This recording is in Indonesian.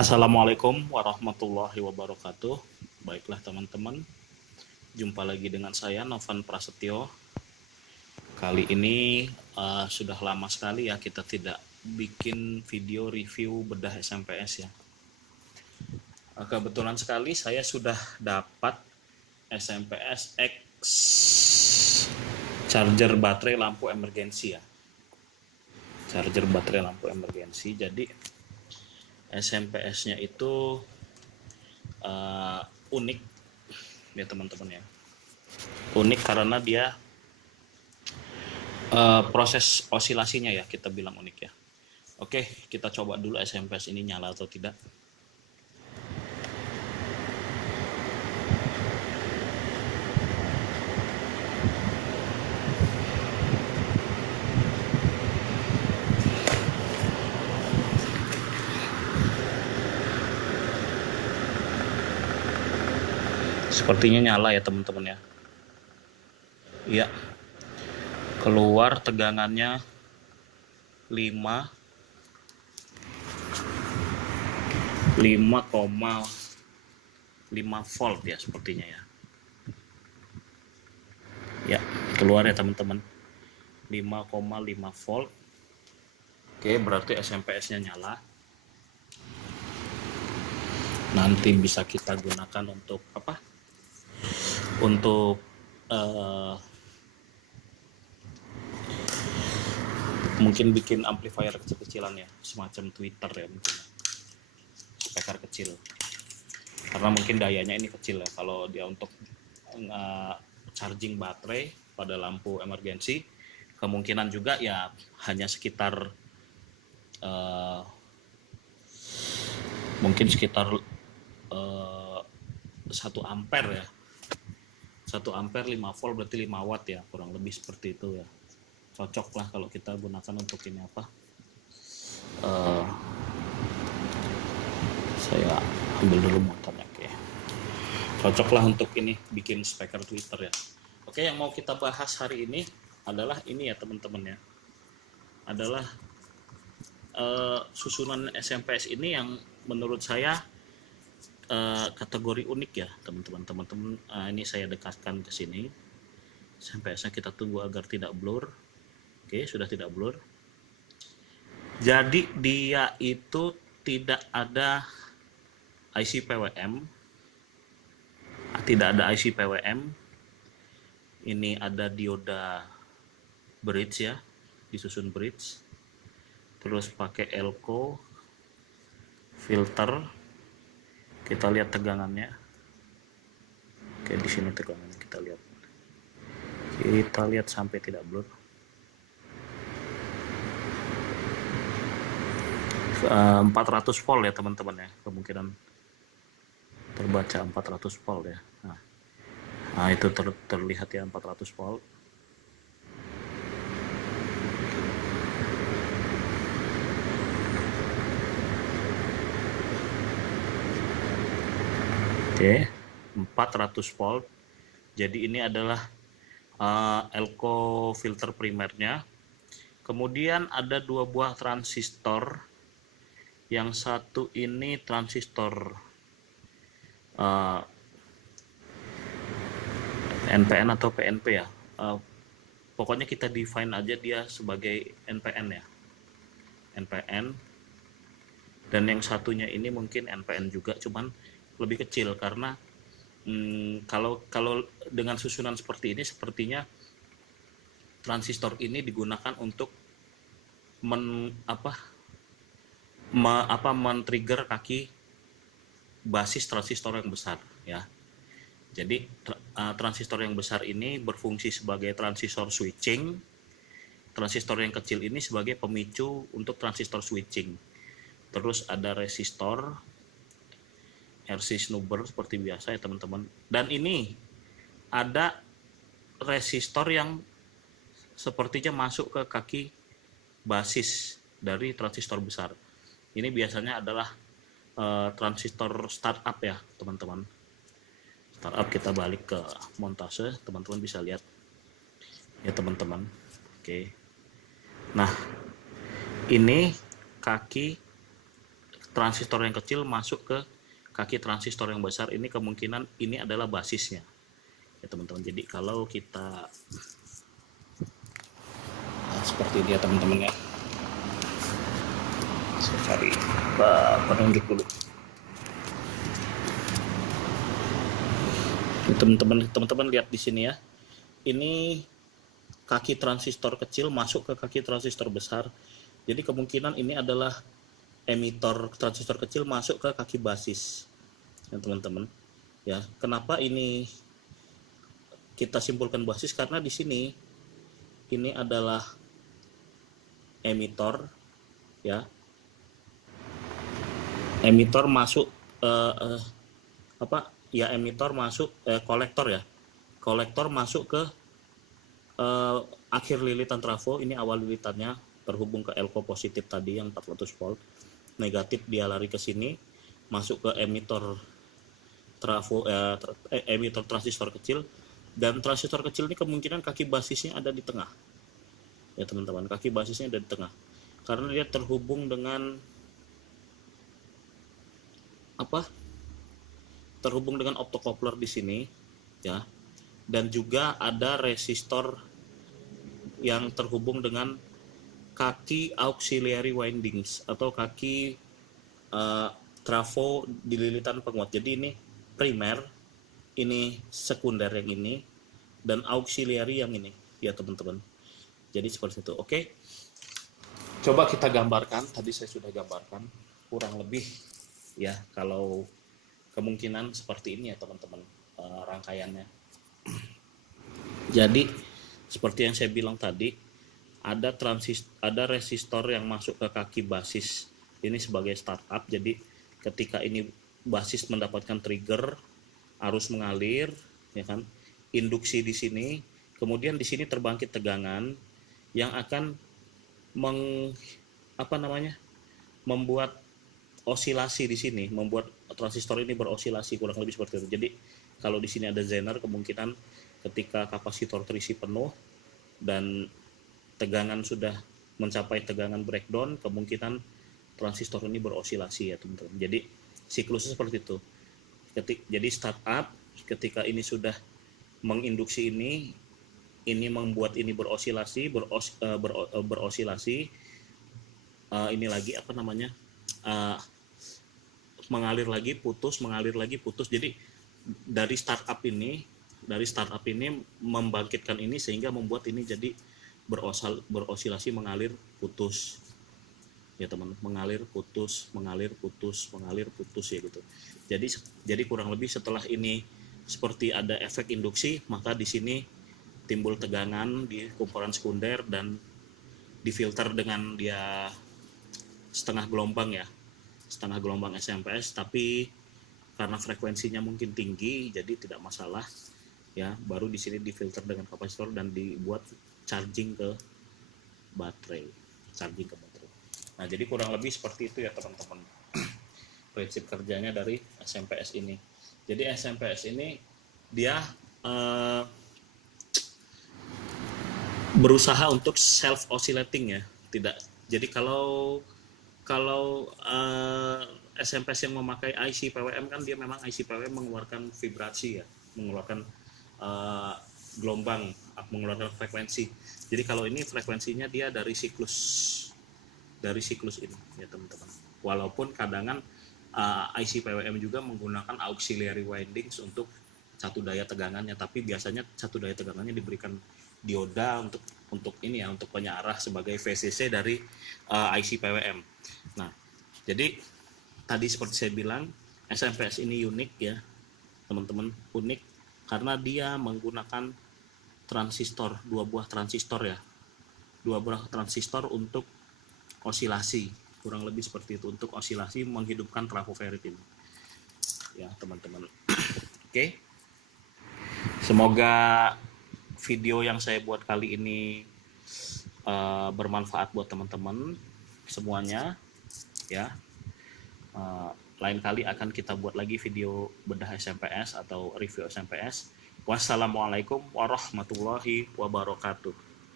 Assalamualaikum warahmatullahi wabarakatuh. Baiklah teman-teman, jumpa lagi dengan saya Novan Prasetyo. Kali ini sudah lama sekali ya kita tidak bikin video review bedah SMPS ya. Kebetulan sekali saya sudah dapat SMPS X charger baterai lampu emergensi ya. Charger baterai lampu emergensi. Jadi SMPS-nya itu unik ya teman-teman ya. Unik karena dia proses osilasinya ya, kita bilang unik ya. Oke, kita coba dulu SMPS ini nyala atau tidak. Sepertinya nyala ya teman-teman ya. Iya. Keluar tegangannya 5,5 volt ya sepertinya ya. Ya, keluar ya teman-teman. 5,5 volt. Oke, berarti SMPS-nya nyala. Nanti bisa kita gunakan untuk apa? Untuk mungkin bikin amplifier kecil-kecilan ya, semacam Twitter ya mungkin. Speaker kecil. Karena mungkin dayanya ini kecil ya. Kalau dia untuk charging baterai pada lampu emergensi, kemungkinan juga ya hanya sekitar mungkin sekitar 1 ampere ya. 1 ampere 5 volt berarti 5 watt ya, kurang lebih seperti itu ya. Cocok lah kalau kita gunakan untuk ini apa. Saya ambil dulu motornya. Oke. Cocok lah untuk ini bikin speaker Twitter ya. Oke, yang mau kita bahas hari ini adalah ini ya teman-teman ya. Adalah susunan SMPS ini yang menurut saya kategori unik ya teman-teman. Ini saya dekatkan ke sini. SMPS-nya kita tunggu agar tidak blur. Oke, sudah tidak blur. Jadi dia itu tidak ada IC PWM. Tidak ada IC PWM. Ini ada dioda bridge ya, disusun bridge. Terus pakai elko filter. Kita lihat tegangannya. Oke, di sini tegangannya kita lihat. Kita lihat sampai tidak blur. 400 volt ya teman-teman ya, kemungkinan terbaca 400 volt ya. Nah itu terlihat ya 400 volt. Oke, 400 volt. Jadi ini adalah elko filter primernya. Kemudian ada 2 buah transistor. Yang satu ini transistor NPN atau PNP ya. Pokoknya kita define aja dia sebagai NPN ya. NPN. Dan yang satunya ini mungkin NPN juga, cuman lebih kecil karena kalau dengan susunan seperti ini sepertinya transistor ini digunakan untuk men-trigger kaki basis transistor yang besar ya. Jadi transistor yang besar ini berfungsi sebagai transistor switching. Transistor yang kecil ini sebagai pemicu untuk transistor switching. Terus ada resistor RC snubber seperti biasa ya teman-teman. Dan ini ada resistor yang sepertinya masuk ke kaki basis dari transistor besar. Ini biasanya adalah transistor startup ya teman-teman. Startup, kita balik ke montase, teman-teman bisa lihat ya teman-teman. Oke. Nah, ini kaki transistor yang kecil masuk ke kaki transistor yang besar. Ini kemungkinan ini adalah basisnya ya teman-teman. Jadi kalau kita seperti ini ya teman-teman ya, saya cari penunjuk dulu. Teman-teman lihat di sini ya, ini kaki transistor kecil masuk ke kaki transistor besar. Jadi kemungkinan ini adalah emitor transistor kecil masuk ke kaki basis ya teman-teman ya. Kenapa ini kita simpulkan basis? Karena di sini ini adalah emitor ya, emitor masuk emitor masuk kolektor ya, kolektor masuk ke akhir lilitan trafo. Ini awal lilitannya terhubung ke elko positif tadi yang 400 volt, negatif dia lari ke sini masuk ke emitor trafo emitor transistor kecil. Dan transistor kecil ini kemungkinan kaki basisnya ada di tengah ya teman-teman, kaki basisnya ada di tengah karena dia terhubung dengan terhubung dengan optocoupler di sini ya, dan juga ada resistor yang terhubung dengan kaki auxiliary windings atau kaki trafo di lilitan penguat. Jadi ini primer, ini sekunder yang ini, dan auxiliary yang ini ya teman-teman. Jadi seperti itu. Oke, coba kita gambarkan. Tadi saya sudah gambarkan kurang lebih ya, kalau kemungkinan seperti ini ya teman-teman rangkaiannya. Jadi seperti yang saya bilang tadi, ada resistor yang masuk ke kaki basis ini sebagai startup. Jadi ketika ini basis mendapatkan trigger, arus mengalir ya kan, induksi di sini, kemudian di sini terbangkit tegangan yang akan membuat osilasi di sini, membuat transistor ini berosilasi kurang lebih seperti itu. Jadi kalau di sini ada zener, kemungkinan ketika kapasitor terisi penuh dan tegangan sudah mencapai tegangan breakdown, kemungkinan transistor ini berosilasi ya teman-teman. Jadi siklusnya seperti itu. Jadi startup ketika ini sudah menginduksi ini membuat ini berosilasi, ini lagi mengalir lagi, putus. Jadi dari startup ini membangkitkan ini sehingga membuat ini jadi berosilasi, mengalir, putus ya teman, mengalir putus ya gitu. Jadi kurang lebih setelah ini seperti ada efek induksi, maka di sini timbul tegangan di kumpulan sekunder dan difilter dengan dia setengah gelombang SMPS, tapi karena frekuensinya mungkin tinggi jadi tidak masalah ya. Baru di sini difilter dengan kapasitor dan dibuat charging ke baterai. Nah, jadi kurang lebih seperti itu ya teman-teman prinsip kerjanya dari SMPS ini. Jadi SMPS ini dia berusaha untuk self oscillating ya, tidak. Jadi kalau SMPS yang memakai IC PWM kan dia memang IC PWM mengeluarkan vibrasi ya, mengeluarkan gelombang, mengeluarkan frekuensi. Jadi kalau ini frekuensinya dia dari siklus ini ya teman-teman. Walaupun kadangan IC PWM juga menggunakan auxiliary windings untuk satu daya tegangannya, tapi biasanya satu daya tegangannya diberikan dioda untuk ini ya, untuk penyarah sebagai VCC dari IC PWM. Nah, jadi tadi seperti saya bilang SMPS ini unik ya teman-teman, unik karena dia menggunakan transistor, dua buah transistor untuk osilasi, kurang lebih seperti itu, untuk osilasi menghidupkan trafo-ferrit ini ya teman-teman. Oke. Semoga video yang saya buat kali ini bermanfaat buat teman-teman semuanya ya. Lain kali akan kita buat lagi video bedah SMPS atau review SMPS. Wassalamualaikum warahmatullahi wabarakatuh.